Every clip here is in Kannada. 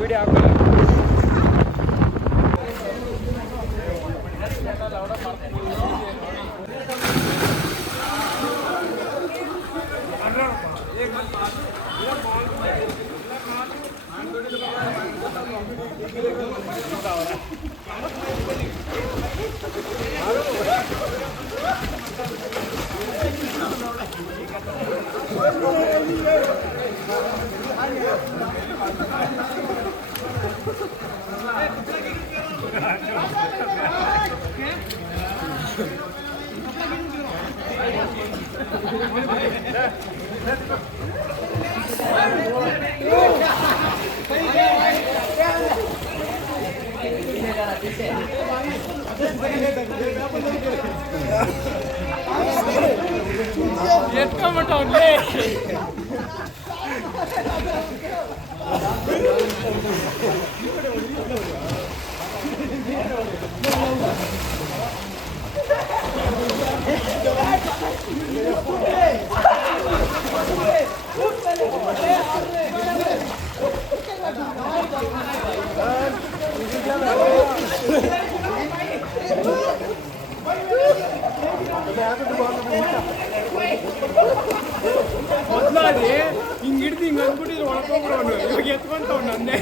ವಿಡಿಯೋ ಹಾಕಲ್ಲ. ಮೊದಲಾಗಿ ಹಿಂಗೆ ಹಿಡ್ದು ಹಿಂಗೆ ಅಂದ್ಬಿಟ್ಟಿದ್ರು ಒಳಕೋಗ್ಬಿಡೋನು. ಇವಾಗ ಎತ್ಕೊಂತ ನನ್ನೇ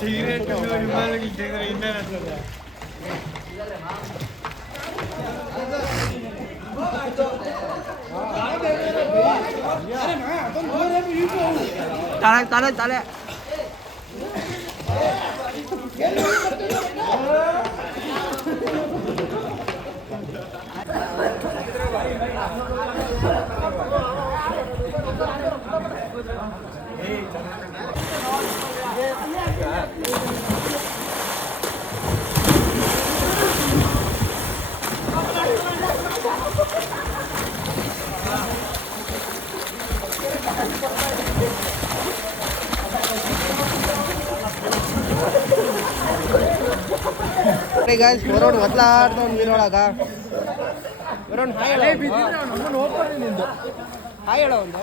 ಸಿಗರೇಟ್ ತಾಳೆ ತಾಳೆ ತಾಳೆ guys, ಬರೋಣ ಮೊದಲಾಡ್ದ ಒಂದು ಮೀನೊಳಗ ಬರೋಣ. ಹಾಯ್ ಹೇಳೋ ಒಂದು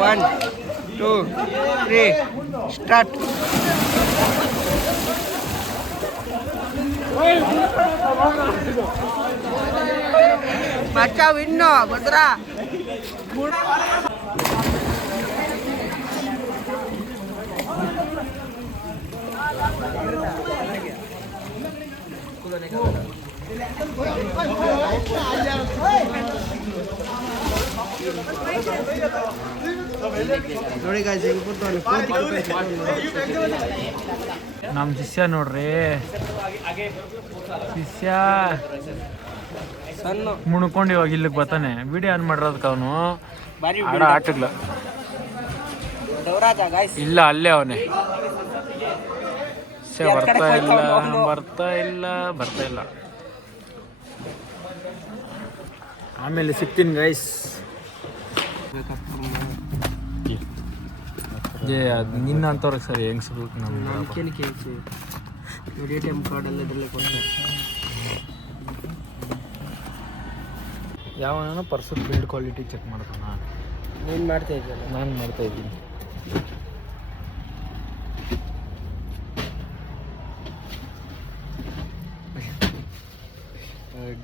One, two, three, start. Baca winno, Badra. ನೋಡಿ ಗಾಯ್ಸ್ ಹೆಂಗ್ ಕೂತ್ಕೊಂಡು ನಮ್ಮ ಶಿಷ್ಯ ನೋಡ್ರಿ ಶಿಷ್ಯ ಸಣ್ಣ ಮುಣ್ಕೊಂಡು ಇವಾಗ ಇಲ್ಲಿಗೆ ಬರ್ತಾನೆ ವಿಡಿಯೋ ಆನ್ ಮಾಡಿರೋದಕ್ಕೆ ಅವನು ಆಡ ಆಟಗಳ ದೇವರಾಜ ಗಾಯ್ಸ್ ಇಲ್ಲ ಅಲ್ಲೇ ಅವನೇ ಬರ್ತಾ ಇಲ್ಲ ಆಮೇಲೆ ಸಿಗ್ತೀನಿ ಗೈಸ್. ಅದು ನಿನ್ನ ಅಂತವ್ರಿಗೆ ಸರಿ ಹೆಂಗೆ ಸಿಗ್ಬೇಕು ನಮ್ಗೆ ATM ಕಾರ್ಡ್ ಎಲ್ಲ ಇದರಲ್ಲೇ ಕೊಡ್ತಾರೆ. ಯಾವನ ಪರ್ಸನ್ ಬಿಲ್ಡ್ ಕ್ವಾಲಿಟಿ ಚೆಕ್ ಮಾಡ್ತಾನ. ನೀನು ಮಾಡ್ತಾ ಇದ್ದೀಯಲ್ಲ? ನಾನು ಮಾಡ್ತಾ ಇದ್ದೀನಿ.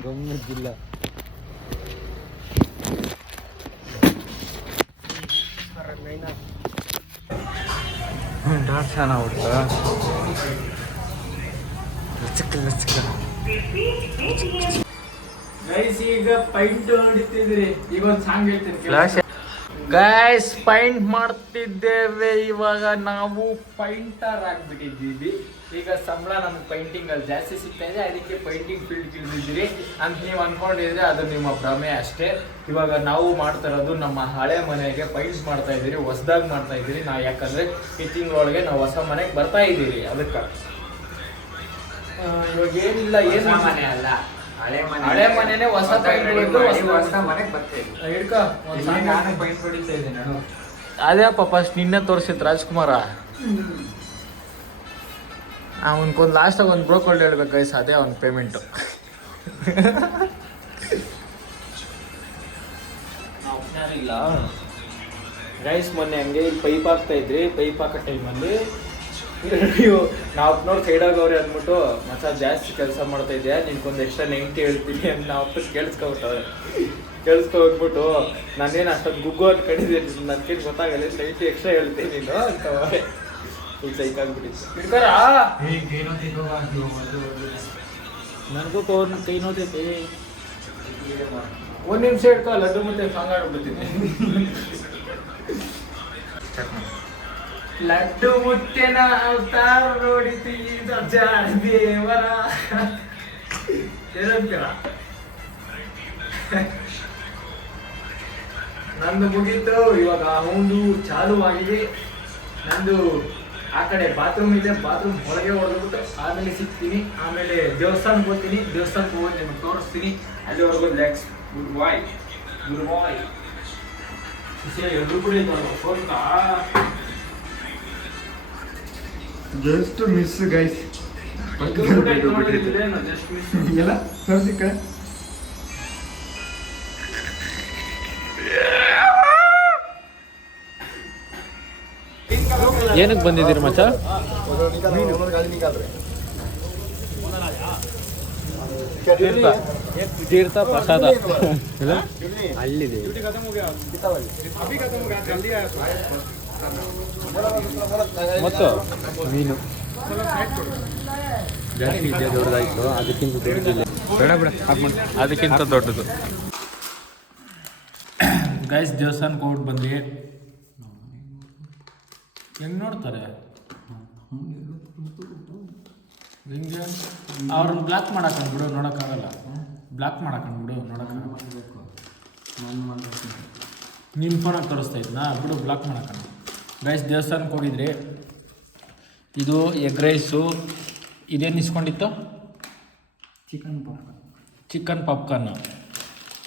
ಗಮನಕ್ಕಿಲ್ಲ. ಚೆನ್ನಾಗ್ಬಿಡ್ತ ಗೈಸ್ ಈಗ ಪೈಂಟ್ ಹೊಡಿತಿದ್ರಿ. ಈಗ ಒಂದು ಸಾಂಗ್ ಹೇಳ್ತೀನಿ ಗೈಸ್. ಪೈಂಟ್ ಮಾಡ್ತಿದ್ದೇವೆ ಇವಾಗ ನಾವು ಪೈಂಟರ್ ಆಗ್ಬಿಟ್ಟಿದ್ದೀವಿ. ಈಗ ಸಂಬಳ ನಮ್ಗೆ ಪೈಂಟಿಂಗ್ ಅಲ್ಲಿ ಜಾಸ್ತಿ ಸಿಗ್ತಾ ಇದೆ, ಅದಕ್ಕೆ ಪೈಂಟಿಂಗ್ ಫೀಲ್ಡ್ ಇಳಿದಿದ್ದೀರಿ ಅಂತ ನೀವು ಅನ್ಕೊಂಡಿದ್ರೆ ಅದು ನಿಮ್ಮ ಭ್ರಮೆ ಅಷ್ಟೇ. ಇವಾಗ ನಾವು ಮಾಡ್ತಾ ಇರೋದು ನಮ್ಮ ಹಳೆ ಮನೆಗೆ ಪೈಂಟ್ ಮಾಡ್ತಾ ಇದ್ದೀರಿ, ಹೊಸದಾಗಿ ಮಾಡ್ತಾ ಇದ್ದೀರಿ ನಾವು. ಯಾಕಂದ್ರೆ ಈ ತಿಂಗಳೊಳಗೆ ನಾವು ಹೊಸ ಮನೆಗೆ ಬರ್ತಾ ಇದ್ದೀರಿ. ಅದಕ್ಕೆ ಇವಾಗ ಏನಿಲ್ಲ, ಏನು ಮನೆ ಅಲ್ಲ, ಹಳೆ ಮನೆನೇ ಹೊಸ ಪೈಂಟ್ ಅದೇ ಫಸ್ಟ್ ನಿನ್ನೆ ತೋರಿಸಿದ್ ರಾಜ್ಕುಮಾರ. ಅವನ್ಕೊಂದು ಲಾಸ್ಟಾಗ ಒಂದು ಬ್ರೋಕೊಲ್ಡ್ ಹೇಳ್ಬೇಕು ಗೈಸ್, ಅದೇ ಅವ್ನ ಪೇಮೆಂಟು. ಇಲ್ಲ ಗೈಸ್, ಮೊನ್ನೆ ಹಂಗೆ ಇಲ್ಲಿ ಪೈಪ್ ಹಾಕ್ತಾ ಇದ್ರಿ. ಪೈಪ್ ಹಾಕೋ ಟೈಮಲ್ಲಿ ನಾವು ಅಪ್ಪನವ್ರು ಸೈಡಾಗ ಅವ್ರೆ ಅಂದ್ಬಿಟ್ಟು ಮಚ್ಚ ಜಾಸ್ತಿ ಕೆಲಸ ಮಾಡ್ತಾ ಇದೆಯಾ, ನಿನ್ಗೊಂದು ಎಕ್ಸ್ಟ್ರಾ 90 ಹೇಳ್ತೀನಿ ಅಂತ ನಾವು ಅಪ್ಪ ಕೇಳಿಸ್ಕೊಬಿಟ್ಟು ನಾನೇನು ಅಷ್ಟೊಂದು ಗುಗ್ಗು ಅನ್ಕೊಂಡಿದ್ದೀನಿ, ನನಗೇನು ಗೊತ್ತಾಗಲ್ಲ, 90 ಎಕ್ಸ್ಟ್ರಾ ಹೇಳ್ತೀನಿ ನೀನು ಅಂತ ಫುಲ್ ಸೈಕ್ ಆಗ್ಬಿಟ್ಟಿತ್ತು. ನನಗೂ ಕೈ ನೋತೈತಿ. ಒಂದು ನಿಮಿಷ ಇಟ್ಕೋ, ಲಡ್ಡು ಮತ್ತೆ ಸಾಂಗ್ ಆಡ್ಬಿಡ್ತೀನಿ. ಲಡ್ಡು ಮುತ್ತೆನ ಅವತಾರ ನೋಡಿತೀರ ದೇವರ ಏನಂತೀರ. ನಂದು ಮುಗೀತು, ಇವಾಗ ಅವನು ಚಾಲು ಆಗಿದೆ. ನಂದು ಆ ಕಡೆ ಬಾತ್ರೂಮ್ ಇದೆ, ಬಾತ್ರೂಮ್ ಹೊರಗೆ ಹೊಡೆದ್ಬಿಟ್ಟು ಆಮೇಲೆ ಸಿಗ್ತೀನಿ. ಆಮೇಲೆ ದೇವಸ್ಥಾನಕ್ಕೆ ಹೋಗ್ತೀನಿ, ದೇವಸ್ಥಾನಕ್ಕೆ ಹೋಗಿ ನಿಮ್ಗೆ ತೋರಿಸ್ತೀನಿ. ಅಲ್ಲಿವರೆಗೂ ಲೆಕ್ಸ್ ಗುಡ್ ಬಾಯ್. ಎಲ್ಲರೂ ಕೂಡ ಇದ್ದಾರೆ ಫೋನ್. Just miss guys. ಎಲ್ಲ ತೋರಿಸಿ ಕಡೆ ಏನಕ್ಕೆ ಬಂದಿದ್ದೀರಿ ಮಚ್ಚ? ತೀರ್ಥ ಪ್ರಸಾದ ಅಲ್ಲಿದೆ. ಮತ್ತು ಮೀನು ಜಾಸ್ತಿ ಇದೆ, ದೊಡ್ಡದಾಯ್ತು. ಅದಕ್ಕಿಂತ ದೊಡ್ಡದಿಲ್ಲ, ಬೇಡ ಬೇಡ ಅದಕ್ಕಿಂತ ದೊಡ್ಡದು. ಗೈಸ್ ದೇವಸ್ಥಾನಕ್ಕೆ ಹೋಗ್ಬಿಟ್ಟು ಬಂದ್ವಿ. ಹೆಂಗೆ ನೋಡ್ತಾರೆ ಹಿಂಗೆ? ಅವ್ರನ್ನ ಬ್ಲಾಕ್ ಮಾಡಾಕಂದ್ಬಿಡು, ನೋಡೋಕ್ಕಾಗಲ್ಲ. ಬ್ಲಾಕ್ ಮಾಡಾಕಂದ್ಬಿಡು, ನೋಡೋಕ್ಕಾಗಲ್ಲ. ನಿನ್ನ ಫೋನಾಗಿ ತೋರಿಸ್ತಾ ಇದ್ನಾ, ಬಿಡು ಬ್ಲಾಕ್ ಮಾಡಾಕಂಡು. ಗೈಸ್ ದೇವಸ್ಥಾನಕ್ಕೆ ಹೋಗಿದ್ರಿ. ಇದು ಎಗ್ ರೈಸು. ಇದೇನು ಇಸ್ಕೊಂಡಿತ್ತು? Chicken popcorn.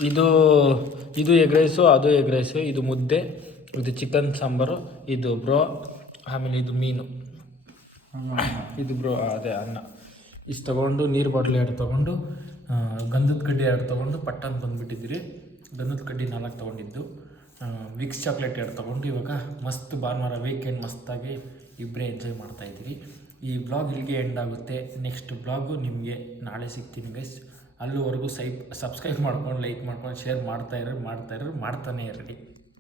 ಇದು ಎಗ್ ರೈಸು, ಅದು ಎಗ್ ರೈಸು. ಇದು ಮುದ್ದೆ, ಇದು ಚಿಕನ್ ಸಾಂಬಾರು, ಇದು ಬ್ರೋ. ಆಮೇಲೆ ಇದು ಮೀನು, ಇದು ಬ್ರೋ ಅದೇ ಅನ್ನ. ಇಷ್ಟು ತೊಗೊಂಡು ನೀರು ಬಾಟ್ಲ್ 2 ತೊಗೊಂಡು, ಗಂಧದ ಕಡ್ಡಿ 2 ತೊಗೊಂಡು ಪಟ್ಟನ್ ಬಂದುಬಿಟ್ಟಿದ್ದೀರಿ. ಗಂಧದ ಕಡ್ಡಿ 4 ತೊಗೊಂಡಿದ್ದು, ವಿಕ್ಸ್ ಚಾಕ್ಲೇಟ್ 2 ತೊಗೊಂಡು ಇವಾಗ ಮಸ್ತ್ ಭಾನುವಾರ ವೀಕೆಂಡ್ ಮಸ್ತಾಗಿ ಇಬ್ಬರೇ ಎಂಜಾಯ್ ಮಾಡ್ತಾಯಿದ್ದೀರಿ. ಈ ಬ್ಲಾಗ್ ಇಲ್ಲಿಗೆ ಎಂಡ್ ಆಗುತ್ತೆ. ನೆಕ್ಸ್ಟ್ ಬ್ಲಾಗು ನಿಮಗೆ ನಾಳೆ ಸಿಗ್ತೀನಿ ಗೈಸ್. ಅಲ್ಲಿವರೆಗೂ ಸಬ್ಸ್ಕ್ರೈಬ್ ಮಾಡ್ಕೊಂಡು, ಲೈಕ್ ಮಾಡ್ಕೊಂಡು, ಶೇರ್ ಮಾಡ್ತಾನೆ ಇರ್ರಿ.